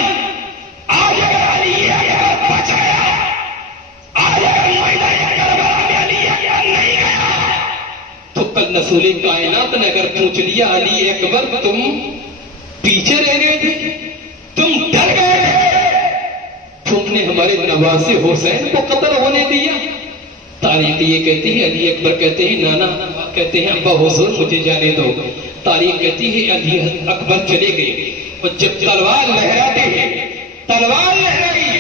آج اگر علی اکبر بچایا، آج اگر میدان کربلا میں علی اکبر نہیں گیا تو کل رسول کائنات نے اگر پوچھ لیا علی اکبر تم پیچھے رہ گئے تھے، تم ڈر گئے تھے، تم نے ہمارے نواسے حسین کو قتل ہونے دیا۔ تاریخ یہ کہتی ہے علی اکبر کہتے ہیں نانا کہتے ہیں ابا حضور مجھے جانے دو۔ تاریخ کہتی ہے علی اکبر چلے گئے، اور جب تلوار لہراتے ہیں، تلوار لہرائی،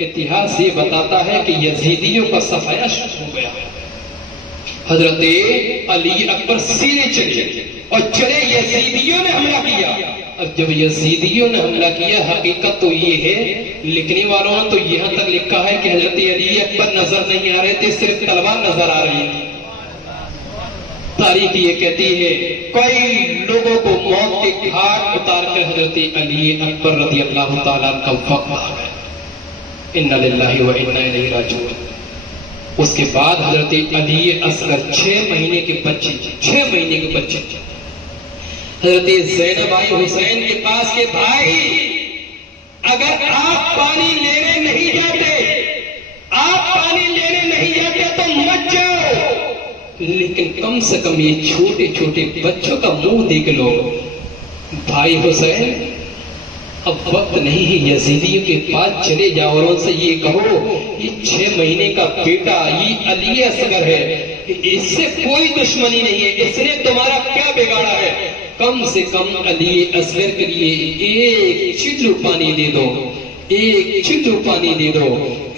اتہاس یہ بتاتا ہے کہ یزیدیوں کا صفایا شروع ہو گیا۔ حضرت علی اکبر سیدھے چلے اور چلے، یزیدیوں نے حملہ کیا۔ اب جب یزیدیوں نے حملہ کیا، حقیقت تو یہ ہے، لکھنے والوں نے تو یہاں تک لکھا ہے کہ حضرت علی اکبر نظر نہیں آ رہے تھے، صرف تلوار نظر آ رہی تھی۔ تاریخ یہ کہتی ہے کئی لوگوں کو موت کے گھاٹ اتار کر حضرت علی اکبر رضی اللہ تعالیٰ کا وقت آ گیا۔ انا للہ و انا الیہ راجعون۔ اس کے بعد حضرت علی اصغر 6 مہینے کے بچے، 6 مہینے کے بچے حضرت زینب آئی حسین کے پاس کہ بھائی اگر آپ پانی لینے نہیں جاتے، آپ پانی لینے نہیں جاتے تو مت جاؤ، لیکن کم سے کم یہ چھوٹے چھوٹے بچوں کا منہ دیکھ لو۔ بھائی حسین اب وقت نہیں ہے، یزیدیوں کے پاس چلے جاؤ اور ان سے یہ کہو یہ 6 مہینے کا بیٹا یہ علی اصغر ہے، اس سے کوئی دشمنی نہیں ہے، اس نے تمہارا کیا بگاڑا ہے، کم سے کم علی اصغر کے لیے ایک چھٹر پانی دے دو، ایک چھٹر پانی دے دو۔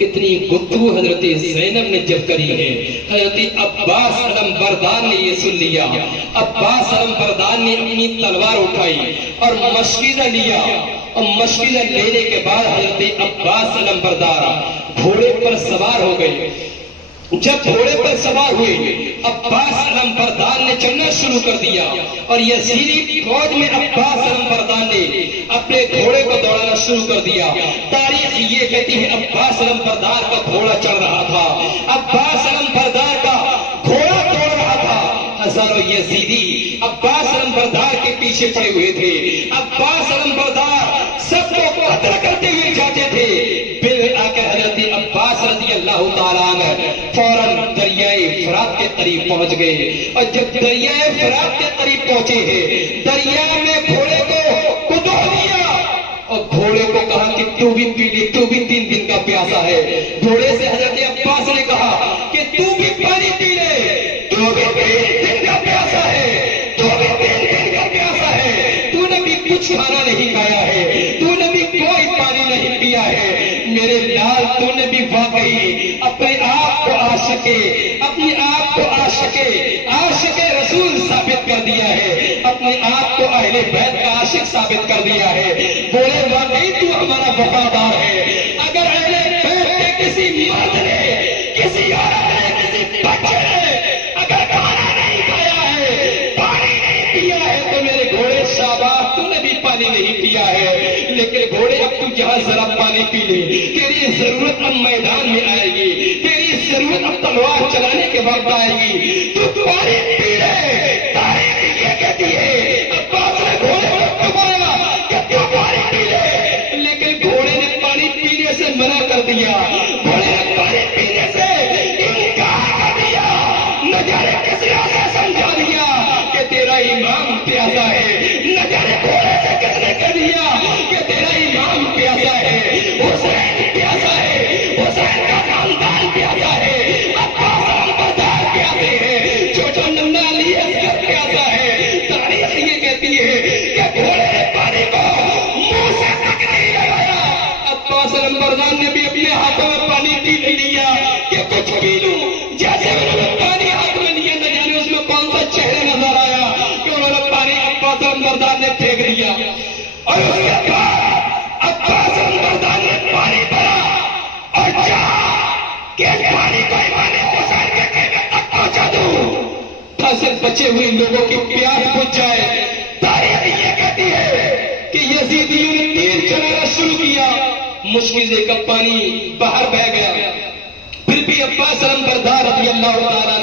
اتنی گفتگو حضرت زینب نے جب کری ہے، حضرت عباس علم بردار نے یہ سن لیا۔ عباس علم بردار نے اپنی تلوار اٹھائی اور مشکیزہ لیا، اور مشکیزہ لینے کے بعد حضرت عباس علم بردار گھوڑے پر سوار ہو گئے۔ جب گھوڑے پر سوار ہوئے، عباس علم بردار نے چلنا شروع کر دیا، اور یزیدی فوج میں عباس علم بردار نے اپنے گھوڑے کو دوڑانا شروع کر دیا۔ تاریخ یہ کہتی ہے عباس علم بردار کا گھوڑا چل رہا تھا، عباس علم بردار کا گھوڑا دوڑ رہا تھا، ہزاروں یزیدی عباس علم بردار کے پیچھے پڑے ہوئے تھے۔ عباس علم بردار سب کو قتل کرتے ہوئے جاتے تھے۔ بالآخر حضرت عباس رضی اللہ تعالیٰ عنہ فوراً دریائے فرات کے قریب پہنچ گئے، اور جب دریائے فرات کے قریب پہنچے ہیں، دریا میں گھوڑے کو ڈبو دیا، اور گھوڑے کو کہا کہ تو بھی پی لے، تو بھی 3 دن کا پیاسا ہے۔ گھوڑے سے حضرت عباس نے کہا کہ تو بھی پانی پی لے، تو بھی 3 دن کا پیاسا ہے، تو بھی 3 دن کا پیاسا ہے، تو نے بھی کچھ کھانا نہیں کھایا ہے، تو نے بھی کوئی پانی نہیں پیا ہے، میرے لال تو نے بھی واقعی اپنے آپ کو اپنے آپ کو عاشق رسول ثابت کر دیا ہے، اپنے آپ کو اہل بیت کا عاشق ثابت کر دیا ہے۔ بولے واقعی تو ہمارا وفادار ہے۔ اگر اہل بیت کے کسی مرد نے، کسی عورت نے، کسی بچے نے اگر کھانا نہیں کھایا ہے، پانی نہیں پیا ہے، تو میرے گھوڑے شاباش تو نے بھی پانی نہیں پیا میرے گھوڑے اب تو یہاں ذرا پانی پی لے، تیری ضرورت اب میدان میں آئے گی، تیری ضرورت اب تلوار چلانے کے وقت آئے گی، تو پانی پی لے۔ تاریخ یہ کہتی ہے عباس نے گھوڑے کو ٹکایا کہ تو پانی پی لے، لیکن گھوڑے نے پانی پینے سے منع کر دیا، گھوڑے نے پانی پینے سے انکار کر دیا، نہ جانے کس نے اسے سمجھا دیا کہ تیرا امام پیاسا ہے، نہ جانے گھوڑے سے کس نے کہہ دیا کہ تیرا امام پیاسا ہے، حسین پیاسا ہے، حسین کا خاندان پیاسا ہے، عباس علمبردار پیاسے ہیں، چھوٹا نمنا علی اصغر پیاسا ہے۔ تاریخ یہ کہتی ہے کہ گھوڑے نے پانی کو منہ سے تک نہیں لگایا، عباس علمبردار نے بھی اپنے ہاتھوں میں پانی پی لیا کہ کچھ پی لوں، جیسے انہوں نے پانی ہاتھ میں لیا، نہ جانے اس میں کون سا چہرے نظر آیا کہ انہوں نے پانی عباس علمبردار نے پھینک دیا، اور اس کے بعد عباس علمبردار نے پانی بھرا اور چاہا کہ پانی کو امام حسین کے خیمے تک پہنچا دوں تاکہ بچے ہوئے لوگوں کی پیاس بجھ جائے۔ تاریخ یہ کہتی ہے کہ یزیدیوں نے تیر چلانا شروع کیا، مشکل کا پانی باہر بہ گیا، پھر بھی عباس علمبردار رضی اللہ تعالیٰ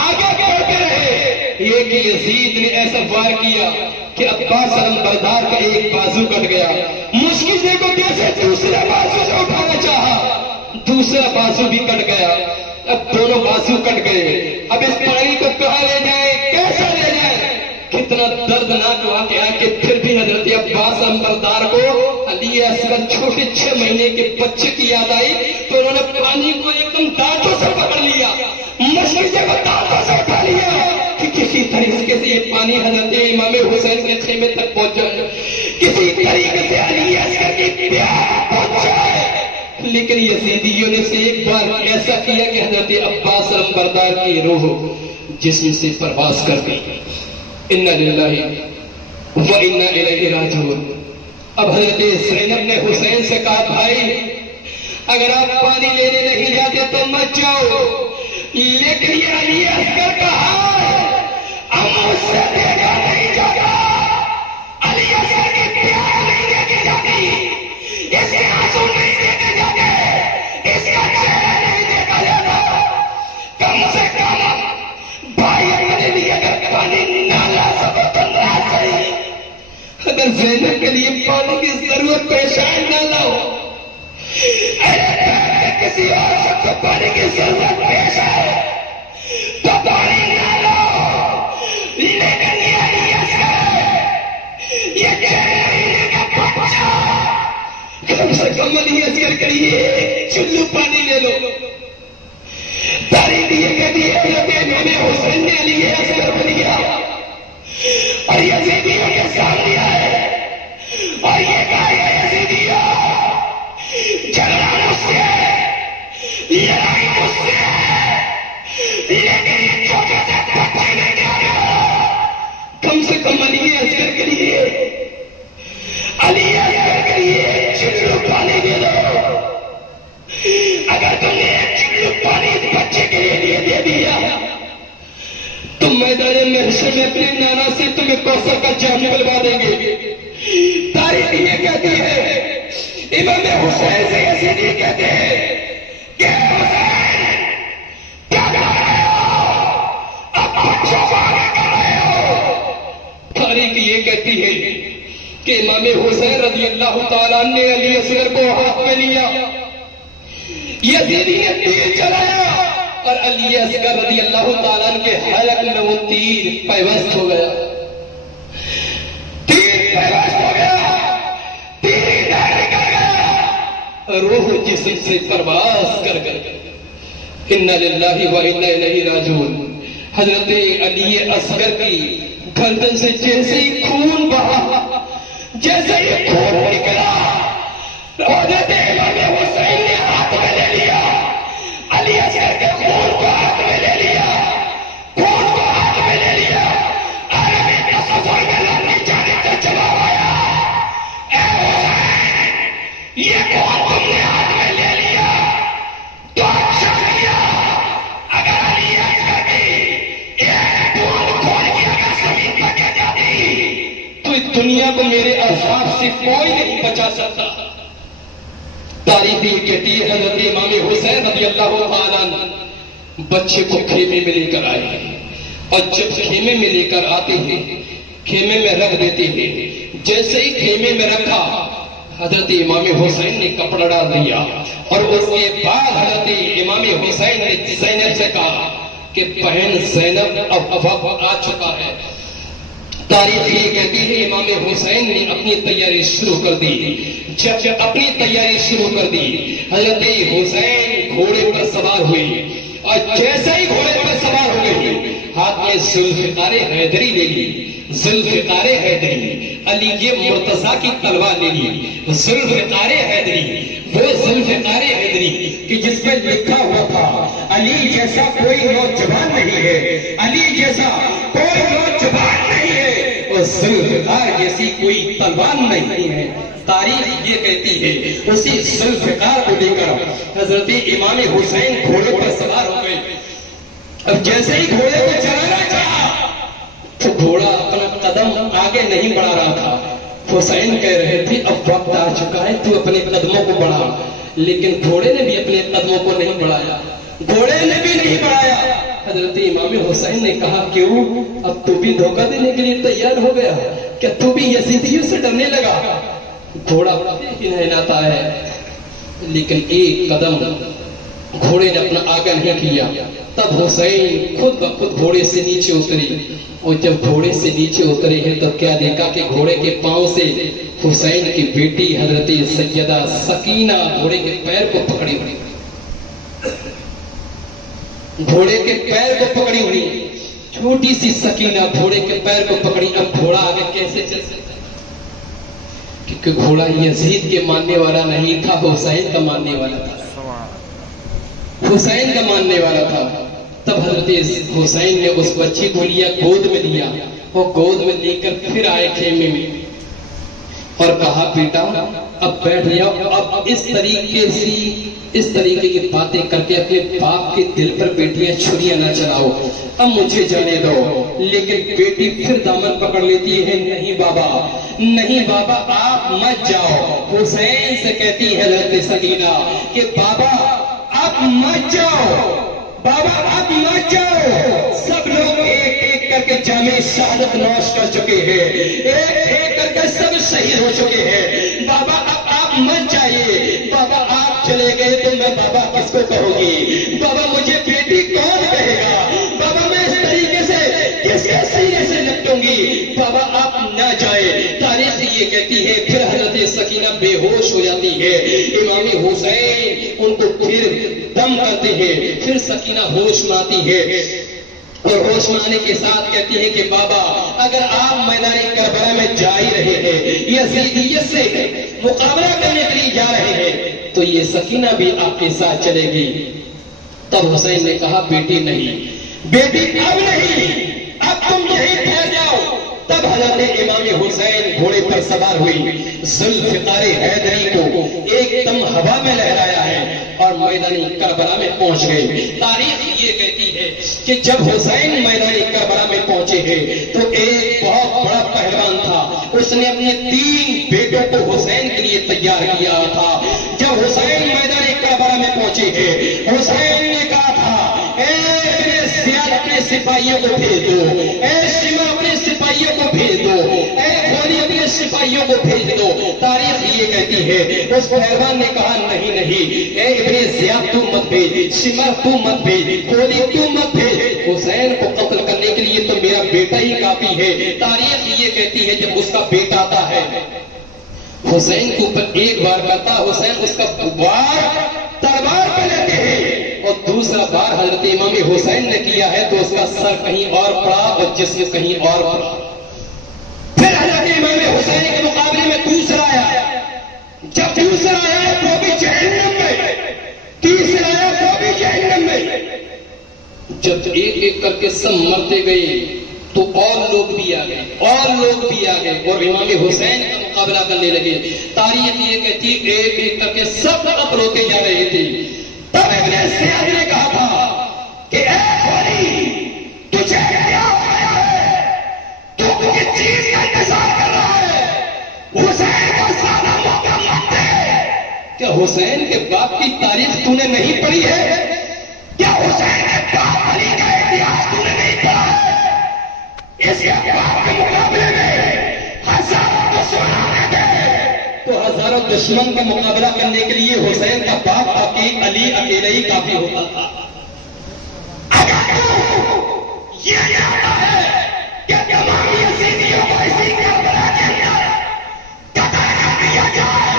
آگے بڑھتے رہے۔ ایک یزید نے ایسا وار کیا کہ عباس علمبردار کا ایک بازو کٹ گیا، مشکل کو جیسے دوسرے بازو سے اٹھانا چاہا، دوسرا بازو بھی کٹ گیا، اب دونوں بازو کٹ گئے، اب اس پانی کو کہاں لے جائے، کیسا لے جائے؟ کتنا دردناک واقعہ کہ پھر بھی حضرت عباس علمبردار کو علی اصغر چھوٹے 6 مہینے کے بچے کی یاد آئی تو انہوں نے پانی کو ایک دم دانتوں سے پکڑ لیا، مشکل کو دانتوں سے اٹھا لیا کہ کسی طریقے سے یہ پانی حضرت امام حسین کے خیمے تک پہنچ جائے، کسی طریقے سے علی اصغر کی پیاس پہنچ جائے۔ لیکن یزیدیوں نے سے ایک بار ایسا کیا کہ حضرت عباس علمبردار کی روح جسم سے پرواز کر گئی۔ انا للہ و انا الیہ راجعون۔ اب حضرت زینب نے حسین سے کہا بھائی اگر آپ پانی لینے نہیں جاتے تو مت جاؤ، لیکن یہ علی اصغر کا حال اب مجھ سے دیکھا نہیں جاتا، علی اصغر کی پیاس نہیں دیکھی جاتی، اس کے آنسو نہیں دیکھے جاتے، اس کا چہرہ نہیں دیکھا جاتا، کم سے کم بھائی اپنے لیے اگر پانی نہ لا سکو تو نہ صحیح، اگر زینب کے لیے پانی کی ضرورت پیش آئے نہ لاؤ، کسی اور سب کو پانی کی ضرورت پیش آئے تو پانی نہ لاؤ، لیکن یہ علی اصغر یہ چہرے کا بچہ کم سے کم علی اصغر کے لیے چلو پانی لے لو۔ تاریخ یہ کہتی ہے کہ امام حسین نے علی اصغر کو لیا اور یزیدیوں کے سامنے آئے اور یہ کہا یزیدیوں جھگڑا مجھ سے ہے، لڑائی مجھ سے ہے، لیکن یہ چھوٹے سے پتھر نہیں دیا، کم سے کم علی اصغر کے لیے چلو پانی دے دو۔ اگر تم نے ایک چلو پانی اس بچے کے لیے دے دیا تو میدان محشر میں اپنے نانا سے تمہیں کوثر کا جام پلوا دیں گے۔ تاریخ یہ کہتی ہے امام حسین سے یزیدی کہتے ہیں کہ حسین کیا کر رہے ہو، اب بچوں کو آگے کر رہے ہو۔ تاریخ یہ کہتی ہے کہ امام حسین رضی اللہ تعالیٰ نے علی اصغر کو ہاتھ میں لیا، یزیدی نے تیر چلایا اور علی اصغر رضی اللہ تعالیٰ کے حلق میں وہ تیر پیوست ہو گیا، تیر پیوست ہو گیا، تیر ادھر نکل گیا، روح جسم سے پرواز کر گئی۔ انا للہ و انا الیہ راجعون۔ حضرت علی اصغر کی گردن سے جیسے ہی خون بہا، جیسے ہی خون نکلا، حضرت امام حسین نے ہاتھ میں لے لیا، علی اصغر کے خون کو ہاتھ میں لے لیا، خون کو ہاتھ میں لے لیا، عربی تصور میں لڑنے جانے کا جواب آیا، اے حسین یہ خون تم نے ہاتھ میں لے لیا تو اچھا کیا، اگر علی اصغر کی ایک بوند خون کی اگر زمین پر گر جاتی تو دنیا کو میرے عذاب سے کوئی نہیں بچا سکتا۔ تاریخ یہ کہتی ہے حضرت امام حسین رضی اللہ تعالیٰ عنہ بچے کو خیمے میں لے کر آئے، اور جب خیمے میں لے کر آتے ہیں خیمے میں رکھ دیتے ہیں۔ جیسے ہی خیمے میں رکھا حضرت امام حسین نے کپڑا ڈال دیا، اور اس کے بعد حضرت امام حسین نے زینب سے کہا کہ بہن زینب اب وقت آ چکا ہے۔ تاریخ یہ کہتی ہے امام حسین نے اپنی تیاری شروع کر دی۔ جب اپنی تیاری شروع کر دی حضرت حسین گھوڑے پر سوار ہوئے، اور جیسے ہی گھوڑے پر سوار ہو گئی ہاتھ میں ذوالفقار حیدری لے لی، ذوالفقار حیدری، علی یہ مرتضیٰ کی تلوار لے لی، ذوالفقار حیدری، وہ ذوالفقار حیدری کہ جس پہ لکھا ہوا تھا علی جیسا کوئی نوجوان نہیں ہے، علی جیسا کوئی نوجوان نہیں ہے، اور ذوالفقار جیسی کوئی تلوار نہیں ہے۔ تاریخ یہ کہتی ہے اسی ذوالفقار کو لے کر حضرت امام حسین گھوڑے پر سوار ہو گئے۔ اب جیسے ہی گھوڑے کو چلانا چاہا تو گھوڑا اپنا قدم آگے نہیں بڑھا رہا تھا۔ حسین کہہ رہے تھے اب وقت آ چکا ہے تو اپنے قدموں کو بڑھا، لیکن گھوڑے نے بھی اپنے قدموں کو نہیں بڑھایا، گھوڑے نے بھی نہیں بڑھایا۔ حضرت امام حسین نے کہا کیوں؟ اب تو بھی دھوکہ دینے کے لیے تیار ہو گیا، کیا تو بھی یزیدیوں سے ڈرنے لگا؟ گھوڑا ہنہناتا ہے، لیکن ایک قدم گھوڑے نے اپنا آگے نہیں کیا۔ تب حسین خود بخود گھوڑے سے نیچے اتری، اور جب گھوڑے سے نیچے اترے ہیں تو کیا دیکھا کہ گھوڑے کے پاؤں سے حسین کی بیٹی حضرت سیدہ سکینہ گھوڑے کے پیر کو پکڑی ہوئی، گھوڑے کے پیر کو پکڑی ہوئی، چھوٹی سی سکینہ گھوڑے کے پیر کو پکڑی۔ اب گھوڑا آگے کیسے چل سکتا؟ کیونکہ گھوڑا یزید کے ماننے والا نہیں تھا، حسین کا ماننے والا تھا، حسین کا ماننے والا تھا۔ تب حضرت حسین نے اس بچی کو لیا، گود میں لیا، وہ گود میں لے کر پھر آئے خیمے میں اور کہا بیٹا اب بیٹھ جاؤ، اب اس طریقے کی باتیں کر کے اپنے باپ کے دل پر بیٹیاں چھریاں نہ چلاؤ، اب مجھے جانے دو۔ لیکن بیٹی پھر دامن پکڑ لیتی ہے، نہیں بابا، نہیں بابا آپ مت جاؤ۔ حسین سے کہتی ہے حضرت سکینہ کہ بابا آپ مت جاؤ، بابا آپ مت جاؤ۔ سب لوگ ایک ایک کر کے جامع شہادت نوش کر چکے ہیں، ایک ایک کر کے سب شہید ہو چکے ہیں، بابا اب آپ مت جائیے۔ بابا آپ چلے گئے تو میں بابا کس کو کہوں گی؟ بابا مجھے بیٹی کون کہے گا؟ بابا میں اس طریقے سے کس کے سینے سے لپٹوں گی؟ بابا آپ نہ جائے۔ تاریخ یہ کہتی ہے پھر حضرت سکینہ بے ہوش ہو جاتی ہے، امام حسین ان کو پھر دم کرتے ہیں، پھر سکینہ ہوش میں آتی ہے، اور ہوش میں آنے کے ساتھ کہتی ہے کہ بابا اگر آپ میدان کربلا میں جا ہی رہے ہیں، یزیدیت سے مقابلہ کرنے کے لیے جا رہے ہیں، تو یہ سکینہ بھی آپ کے ساتھ چلے گی۔ تب حسین نے کہا بیٹی نہیں، بیٹی اب نہیں، اب تم یہیں ٹھہر جاؤ۔ تب حضرت امام حسین گھوڑے پر سوار ہوئی، ذوالفقار حیدری کو ایک دم ہوا میں لہرایا ہے اور میدان کربلا میں پہنچ گئے۔ تاریخ یہ کہتی ہے کہ جب حسین میدان کربلا میں پہنچے ہیں تو ایک بہت بڑا پہلوان تھا، اس نے اپنے 3 بیٹوں کو حسین کے لیے تیار کیا تھا۔ جب حسین میدان کربلا میں پہنچے ہیں، حسین نے کہا تھا اے ابن زیاد اپنے سپاہیوں کو بھیج دو، اے شیما اپنے سپاہیوں کو بھیج دو، اے گھوڑی اپنے سپاہیوں کو بھیج دو۔ تاریخ یہ کہتی ہے اس پہلوان نے کہا نہیں نہیں، اے ابن زیاد تو مت بھیج، شیما تو مت بھیج، گھوڑی تو مت بھیج، حسین کو قتل کرنے کے لیے تو میرا بیٹا ہی کافی ہے۔ تاریخ یہ کہتی ہے جب اس کا بیٹا آتا ہے حسین کے اوپر ایک بار کرتا، حسین اس کا وار تلوار پہ لیتے ہیں، اور دوسرا بار حضرت امام حسین نے کیا ہے تو اس کا سر کہیں اور پڑا اور جسم کہیں اور پڑا۔ پھر حضرت امام حسین کے مقابلے میں دوسرا آیا، جب دوسرا آیا تو بھی جہنم میں، تیسرا آیا تو بھی جہنم میں۔ جب ایک ایک کر کے سب مرتے گئے تو اور لوگ بھی آ گئے، اور لوگ بھی آ گئے اور امام حسین کا مقابلہ کرنے لگے۔ تاریخ یہ کہتی ایک ایک کر کے سب اب روتے جا رہے تھے۔ تب ابن زیاد نے کہا تھا کہ اے غوری تجھے کیا ہو گیا ہے؟ تو کس چیز کا انتظار کر رہا ہے؟ حسین کے باپ کی تاریخ تو نے نہیں پڑھی ہے؟ کیا حسین کے باپ علی کا اتہاس تو نے نہیں پڑھا ہے؟ اس کے باپ کے مقابلے میں ہزاروں دشمن تھے، تو ہزاروں دشمن کا مقابلہ کرنے کے لیے حسین کا باپ باقی علی اکیلے ہی کافی ہوتا تھا۔ اگر یہ جانتا ہے کہ تمام یزیدیوں کو اسی کربلا کے اندر قتل کیا جائے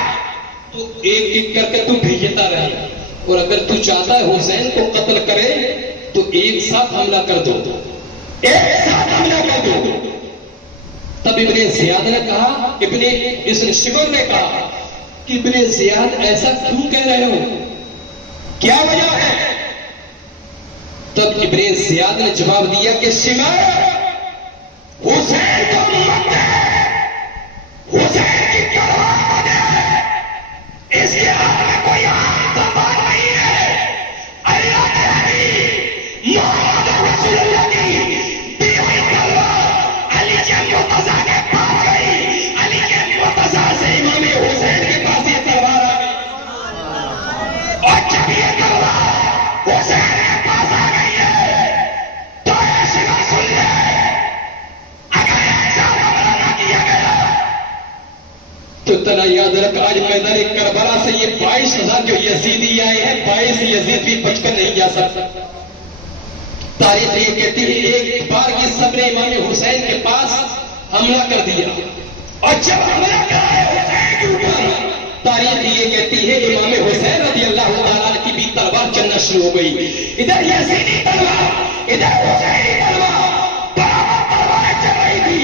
تو ایک ایک کر کے تو بھیجتا رہے، اور اگر تو چاہتا ہے حسین کو قتل کرے تو ایک ساتھ حملہ کر دو، ایک ساتھ حملہ کر دو۔ تب ابن زیاد نے کہا، ابن شبر نے کہا کہ ابن زیاد ایسا کیوں کہہ رہے ہو، کیا وجہ ہے؟ تب ابن زیاد نے جواب دیا کہ شمر، حسین کو مت دے، حسین کی تلوار کو دے، اس کے ہاتھ میں کوئی عام تلوار نہیں ہے، اللہ کے حبیب محمد رسول اللہ کی دی ہوئی تلوار علی کے مرتضیٰ کے پاس گئی، علی کے مرتضیٰ سے امام حسین کے پاس یہ تلوار آ گئی، اور جب یہ تلوار حسین کے پاس آ گئی ہے تو ایسی بات سن لے، اگر ایسا معاملہ نہ کیا گیا تو تنا یاد رکھ آج میدان کربلا سے یہ 22,000 جو یزیدی آئے ہیں، 22 یزید بھی بچ کر نہیں جا سکتا۔ تاریخ یہ کہتی ہے ایک بار یہ سب نے امام حسین کے پاس حملہ کر دیا، اور جب حملہ کرا حسین کے اوپر، تاریخ یہ کہتی ہے امام حسین رضی اللہ تعالیٰ کی بھی تلوار چلنا شروع ہو گئی، ادھر یزیدی تلوار، ادھر حسینی تلوار، برابر تلواریں چل رہی تھی،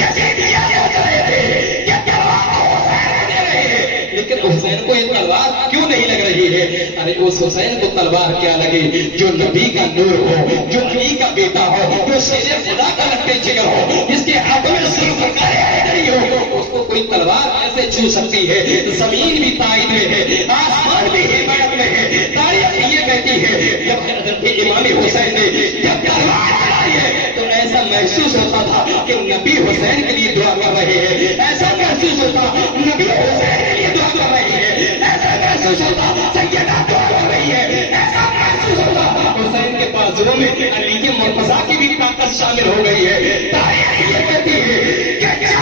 یزیدی سوچ رہے تھے کہ تلوار کو حسین کو دے رہے ہیں، لیکن حسین کو یہ تلوار کیوں نہیں لگ رہی ہے؟ ارے اس حسین کو تلوار کیا لگے جو نبی کا نور ہو، جو علی کا بیٹا ہو، جو شیر خدا کا لٹے جگر ہو، جس کے ہاتھ میں سرخ کرے نہیں ہو، اس کو کوئی تلوار کیسے چھو سکتی ہے؟ زمین بھی تائید میں ہے، آسمان بھی حمایت میں ہے۔ تاریخ یہ کہتی ہے جب حضرت امام حسین نے جب تلوار چلائی ہے تو ایسا محسوس ہوتا تھا کہ نبی حسین کے لیے دعا کر رہے ہیں، ایسا محسوس ہوتا نبی حسین کے لیے دعا کر رہے ہیں، ایسا محسوس ہوتا سیدہ دعا کر رہی ہے، ایسا محسوس ہوتا حسین کے بازوؤں میں علی کے مرتضیٰ کی بھی طاقت شامل ہو گئی ہے۔ تاریخ یہ کہتی ہے کہ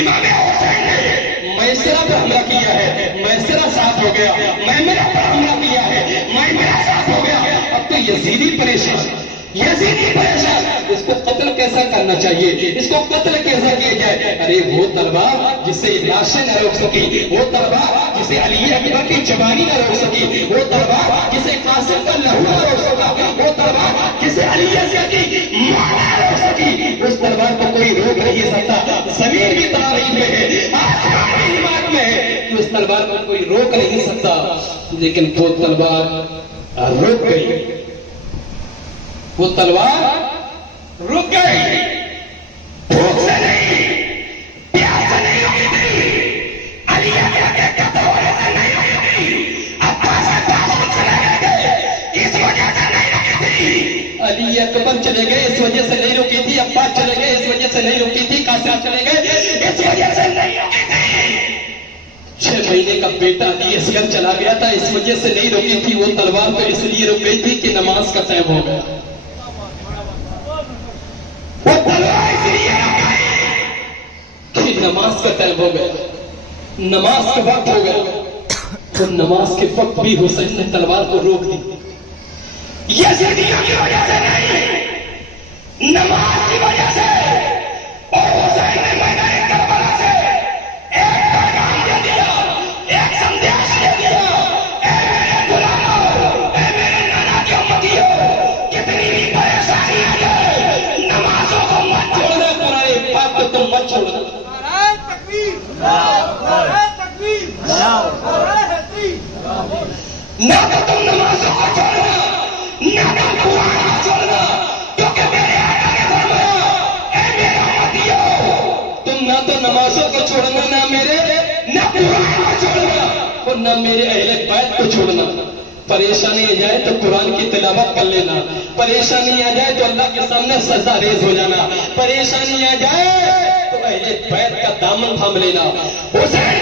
امام حسین نے میسرہ پر حملہ کیا ہے، میسرہ ساتھ ہو گیا، میمنہ پر حملہ کیا ہے، میمنہ ساتھ ہو گیا، اب تو یزیدی پریشان، یزیدی پریشان، اس کو قتل کیسا کرنا چاہیے، اس کو قتل کیسا کیا جائے؟ ارے وہ تلوار جس سے لاشیں نہ روک سکی، وہ تلوار جسے علی اکبر کی جوانی نہ روک سکی، وہ تلوار جسے قاسم کا لہو نہ روک سکا، وہ تلوار جسے علی اکبر کی ماں نہ روک سکی، اس تلوار کو کوئی روک نہیں سکتا۔ زمین بھی تاریخ میں ہے، آسمان بھی حمایت میں ہے، اس تلوار کو کوئی روک نہیں سکتا، لیکن وہ تلوار رک گئی، وہ تلوار رک گئی، بھوک سے نہیں، پیاس سے نہیں رکی تھی، علی اکبر کے قتل ہونے سے نہیں رکی تھی، عباس عباس چلے گئے تھے اس وجہ سے نہیں رکی تھی، علی اکبر چلے گئے اس وجہ سے نہیں رکی تھی، عباس چلے گئے اس وجہ سے نہیں رکی تھی، قاسم چلے گئے اس وجہ سے نہیں رکی تھی، 6 مہینے کا بیٹا علی اصغر چلا گیا تھا اس وجہ سے نہیں رکی تھی، وہ تلوار تو اس لیے رک گئی تھی کہ نماز کا ٹائم ہو گیا، وہ تلوار اس لیے رک گئی کہ نماز کا ٹائم ہو گیا، نماز کا وقت ہو گیا، تو نماز کے وقت بھی حسین نے تلوار کو روک دی، یزیدیوں کی وجہ سے نہیں، نماز کی وجہ سے، اور حسین نے میدان کربلا سے ایک پیغام دے دیا، ایک سندیش دے دیا، اے میرے غلاموں، اے میرے نانا کی امتیوں، کتنی بھی پریشانی آ جائے نمازوں کو مت چھوڑنا، قرآن پاک کو تم مت چھوڑنا، نعرہ تکبیر، نعرہ تکبیر، نعرہ تکبیر، نہ تو تم نمازوں کو چھوڑنا، نہ تم قرآن کو چھوڑنا، کیونکہ میرے آقا نے فرمایا اے میرے امتیوں، تم نہ تو نمازوں کو چھوڑنا، نہ قرآن کو چھوڑنا، اور نہ میرے اہل بیت کو چھوڑنا۔ پریشانی آ جائے تو قرآن کی تلاوت کر لینا، پریشانی آ جائے تو اللہ کے سامنے سجدہ ریز ہو جانا، پریشانی آ جائے تو اہل بیت کا دامن تھام لینا۔ حسین